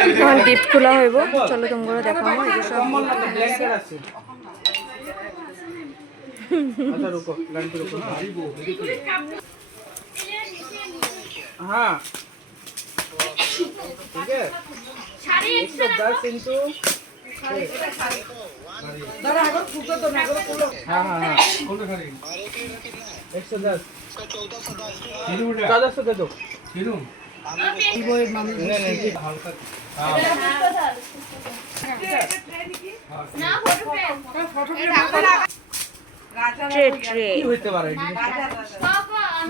তখন গিফট খোলা হইব, চলো তোমরা দেখাবো। এই যে সব अच्छा रुको लाइन पे रुको हाँ ठीक है 110 इंटू दादा अगर फूटो तो मैं अगर खोलो हाँ हाँ हाँ खोलो सारी 110 1400 दे दो नहीं हल्का ট্রে ট্রে কি হইতে পারে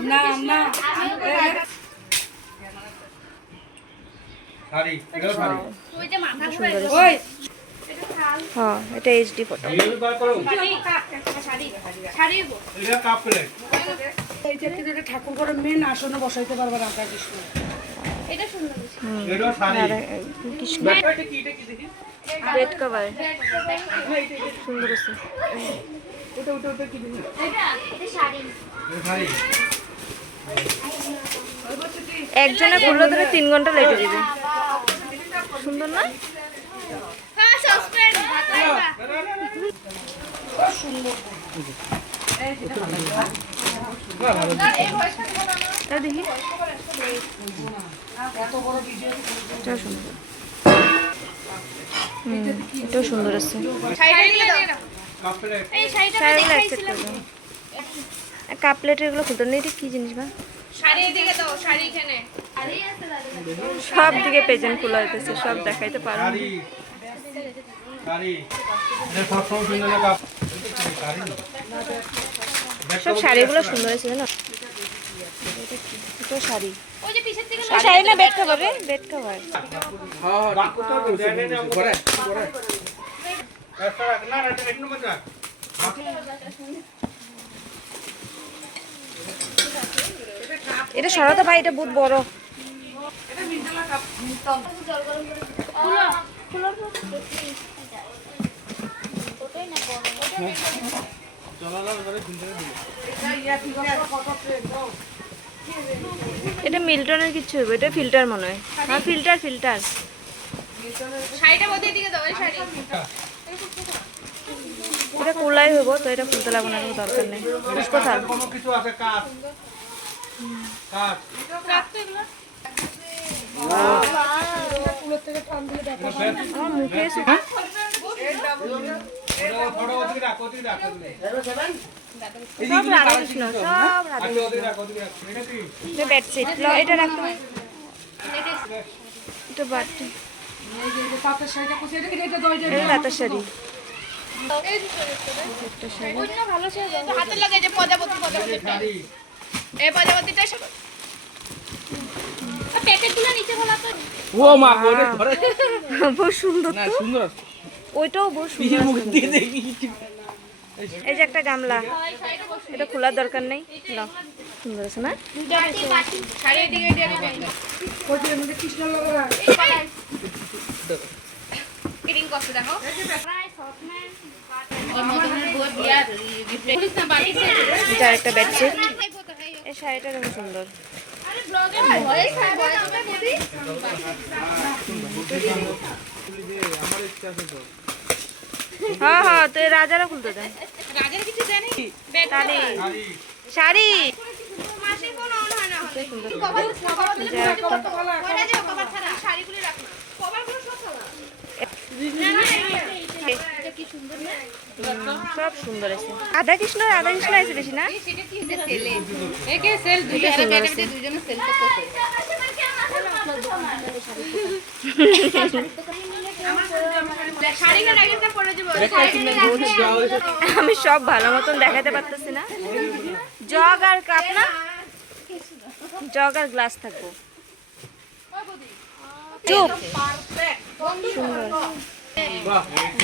না না সারি এটা সারি ওইটা মাথা সুন্দর ঘুরে ওই হ্যাঁ, এটা এইচডি ফটো। ये भी बात करो শাড়ি শাড়ি এটা কাপ প্লেট এইটা কি যেটা ঠাকুর ঘরের মেন আসনে বসাইতে পারবে রাধা কৃষ্ণ। এটা সুন্দর এটা শাড়ি কৃষ্ণ এটা কি দেখি রেড কভার সুন্দর আছে। ওটা কি দেখি এটা শাড়ি এটা শাড়ি একজনে খুললে ধরে 3 ঘন্টা লেগে যাবে। সুন্দর না? হ্যাঁ সাসপেন্ড ভাতটা এটা দেখি, এটাও সুন্দর। এটাও সুন্দর আছে। শাড়িটা দিয়ে দাও কাপ প্লেট এই শাড়িটা শাড়িগুলো accept দেখাইছিলাম করবো। কাপ প্লেটের এগুলো খুলতে নেই, এটা কি জিনিস বা? শাড়ি দিকে দাও শাড়ি এখানে শাড়ি আছে দাদা সব দিকে পেজেন্ট খোলা হইতেছে, সব দেখাইতে পারবো। শাড়ি শাড়ি এটা সব সুন্দর কাপ শাড়ি সব শাড়িগুলো সুন্দর আছে জানো। এটা শাড়ি, ওই যে পিছের থেকে শাড়ি না বেড কভার রে, বেড কভার। हां बात तो करे ऐसा रखना ना एक नंबर का এটা সরাতে ভাই, এটা বহুত বড়। এটা মিন্টালা কাপ মিন্টন জল গরম করে খুলো খুলোর পর ওটাই না বড় चला ना बड़े सुंदर दिले এটা ইয়া ঠিক আছে কত প্লেট দাও। এটা মিল্টনের কিছু হবে, এটা ফিল্টার মনে হয়। হ্যাঁ ফিল্টার ফিল্টার। শাড়িটা ওদের দিকে দাও এই শাড়ি এটা কুলাই হইব, তো এটা খুলতে লাগবে না, কোনো দরকার নেই। কোথায় কোনো কিছু আছে কাট কাট রাখতো এগুলো কুলের থেকে টান দিয়ে দেখো। আমার মুখে এসে थोड़ा ओदिके রাখো ওদিকে রাখো সব রাধা কৃষ্ণ, সব রাধা আচ্ছা ওদিকে রাখো এটা কি এটা বেডশিট এটা রাখতে হবে। এটা বাটি, এই যে পাতের শাড়িটা কোথায় এটা এটা দাও যে এটা রাতার শাড়ি। এই একটা শাড়ি, অন্য ভালো ছিল হাতে লাগে যে প্রজাপতি শাড়ি এই প্রজাপতিটা প্যাকেটগুলো নিচে ফেলা তো ও মা ওরে ধরে বহুত সুন্দর না তো। সুন্দর ওইটাও বহুত সুন্দর নিজের আছে। মুখ দিয়ে দেখি এই যে একটা গামলা, এটা খোলার দরকার নেই। নাও, সুন্দর আছে না? শাড়ির দিকে দিয়ে দিবেন কোথায় মধ্যে কৃষ্ণ লাগা। কিরিং কষ্ট দেখো মদনের বউ দিয়া পুলিশ না বাড়ি এটা একটা বেডশিট। এই শাড়িটা দেখো সুন্দর। আরে ব্লগে ভয় খায় বয়সে বলি আমার ইচ্ছা আছে তো হ্যাঁ হ্যাঁ, তো এই রাজারা খুলতে দেন। রাজার কিছু জানি শাড়ি শাড়ি শাড়ি মাসে কোন অন হয় না হলে সুন্দর। কভার কভার দিলে এটা একটা ওরা যে কভার ছাড়া শাড়িগুলো রাখো কভারগুলো সব ছাড়া না না এটা কি সুন্দর না সব সুন্দর আছে। রাধা কৃষ্ণ আছে বেশি না? সেটা কি যে সেলে একে সেল দুইটা সুন্দর ব্যাগ আছে। দুইজনে সেল করতেছে শাড়িটা রাখতে পরে যাব আমি সব ভালো মতন দেখাতে পারতেছি না। জগ আর কাপ না, জগ আর গ্লাস থাকবো। চুপ, সুন্দর। বাহ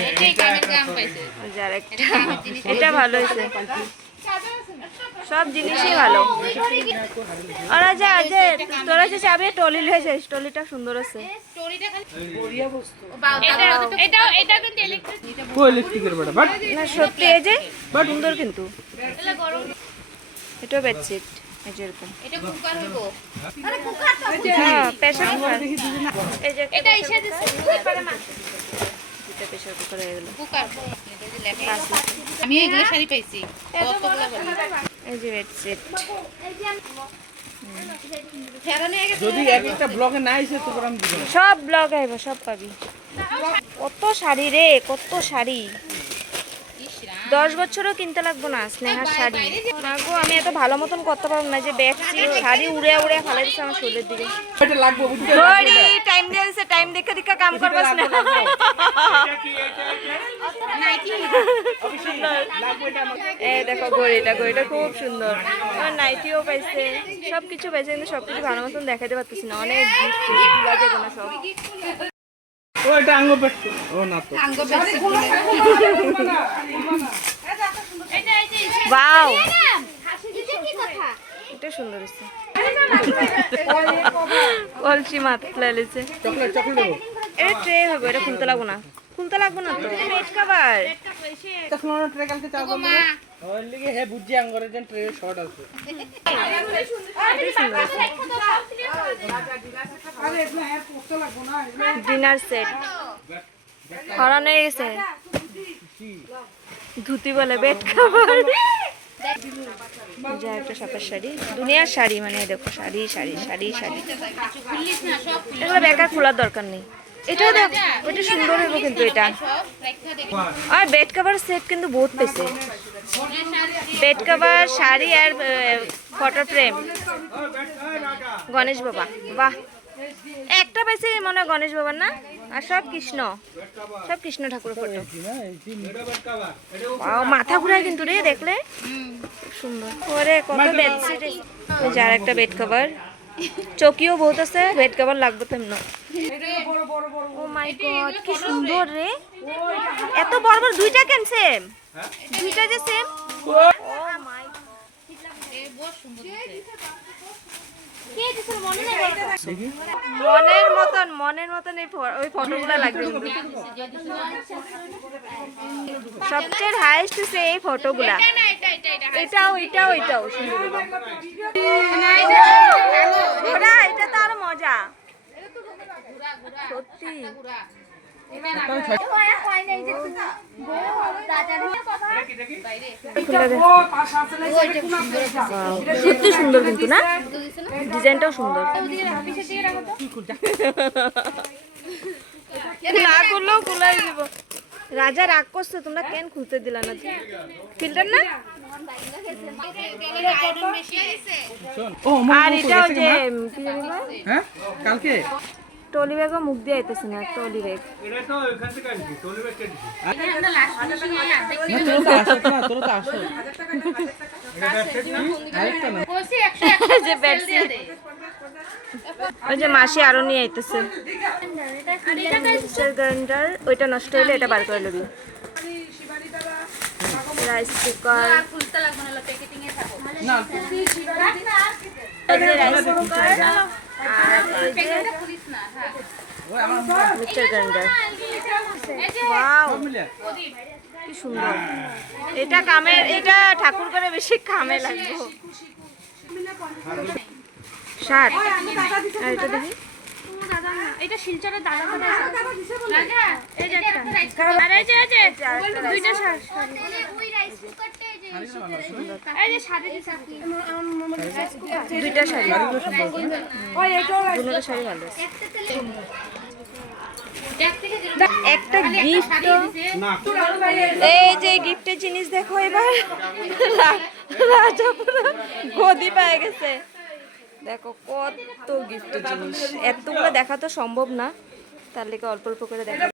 এটাই কামের কাম পাইছে ওই যে আরেকটা, এটা ভালো হয়েছে। সব জিনিসই ভালো। ওরা যে আজে তোরা যে চাবে টলি লয়ে যাস, টলিটা সুন্দর আছে। স্টোরিটা খালি বড়িয়া বস্তু। এটা কিন্তু ইলেকট্রিক ও ইলেকট্রিকের বেটা বাট না সত্যি এই যে সুন্দর, কিন্তু এটা গরম এটাও বেডশিট। এই যে এরকম। এটা কুকার হইবো আরে কুকার তো হ্যাঁ প্রেসার কুকার। এই যে এটা এসে দিছে এটা প্রেসার কুকার হয়ে গেল। কুকার এটা যে লেখা আছে আমি এগুলো শাড়ি পাইছি কতগুলো বলি এই যে বেড সেট। ফেরা নিয়ে গেছে যদি এক একটা ব্লগে না এসে তো আমি দিব না। সব ব্লগ আইব, সব পাবি। কত শাড়ি রে, কত শাড়ি। 10 বছরও কিনতে লাগবো না স্নেহার শাড়ি। মাগো আমি এত ভালো মতন করতে পারবো না যে ব্যাগছি শাড়ি উড়ে উড়ে ফালাই দিচ্ছে আমার শরীরের দিকে। এটা লাগবে বুঝতে ঘড়ি টাইম দিয়েছে, টাইম দেখে দেখে কাম করবো না। এই দেখো ঘড়িটা, ঘড়িটা খুব সুন্দর। আমার নাইটিও পাইছে, সবকিছু পাইছে, কিন্তু সবকিছু ভালো মতন দেখাতে পারতেছি না। অনেক গিফট গুলা যেগুলো সব। ও এটা আঙ্গ পেটছে ও না তো আঙ্গ বেশি এটা এই যে ওয়াও হাসি দিতে কি কথা এটা সুন্দর হয়েছে। কলসি মাথা লেছে। চকলেট চকলেট দেবো এটা ট্রে হবে, এটা খুলতে লাগবো না, খুলতে লাগবো না তো। বেড কভার এটা শোনো ট্রে কালকে চাও বলবো ওর লিগে হে বুঝি আঙ্গরে যেন ট্রে শর্ট আছে ডিনার সেট হরানো হয়ে গেছে। ধুতি বলে বেড কভার। যা একটা সাপের শাড়ি, দুনিয়ার শাড়ি, মানে দেখো শাড়ি শাড়ি শাড়ি শাড়ি। খুললিস না সব এগুলো বেকার খোলার দরকার নেই। এটাও দেখ, ওইটা সুন্দর হবে কিন্তু এটা। সব রাখা দেখি আর বেড কভার সেট কিন্তু বহুত পেয়েছে। বেড কভার, শাড়ি আর ফটো ফ্রেম। গণেশ বাবা, বাহ একটা পেয়েছে মনে হয় গণেশ বাবার না, আর সব কৃষ্ণ, সব কৃষ্ণ ঠাকুরের ফটো। মাথা ঘুরায় কিন্তু রে দেখলে, খুব সুন্দর। ওরে কত বেডশিট, যার একটা বেড কভার। চকিও বহুত আছে, বেড কভার লাগবে তেমন। ও মাই গড কি সুন্দর রে, এত বড় বড় দুইটা কেন সেম, দুইটা যে সেম। ও মাই এ বহুত সুন্দর দিছে মনের মতন ওই ফটোগুলো লাগবে। সবচেয়ে হাইস্ট হচ্ছে এই ফটোগুলা। না এটা এটা এটা এটাও সুন্দর। ওরা এটা তো আরো মজা সত্যি। সত্যি সুন্দর কিন্তু না, ডিজাইনটাও সুন্দর। না করলেও খুলাই দিব। রাজা রাগ করছে, তোমরা কেন খুলতে দিলা না? ফিল্টার না। ও আর এটা ওই যে কি জানি না, হ্যাঁ কালকে টলি ব্যাগও মুখ দিয়ে আইতেছে না, টলি ব্যাগ। না তোর তো আসো না, তোর তো আসো আরেকটা না কোসি 100 যে বেডশিট, ওই যে মাসি আরো নিয়ে আইতেছে। গ্রাইন্ডার ওইটা নষ্ট হইলে এটা বার করে লবি। রাইস কুকার, খুলতে লাগবে না প্যাকেটিং এ থাকো না এই যে রাইস কুকার, আর এই যে খুলিস না হ্যাঁ ওই আমার মিক্সচার গ্রাইন্ডার। এই যে ওয়াও মিলে কি সুন্দর। এটা কামের, এটা ঠাকুর করে বেশি কামে লাগবে। 60 আর এটা দেখি, এটা শিলচরের দাদা দাদা রাজা এই যে একটা আর এই যে দুইটা ওই রাইস কুকারটা এই যে সাদে দিছে দুইটা শাড়ি, দুটো শাড়ি ভালো আছে। একটা গিফট, এই যে গিফটের জিনিস দেখো এবার। রাজা পুরো গদি পেয়ে গেছে। দেখো কত গিফটের জিনিস, এতগুলো দেখা তো সম্ভব না, তার লেগে অল্প অল্প করে দেখা।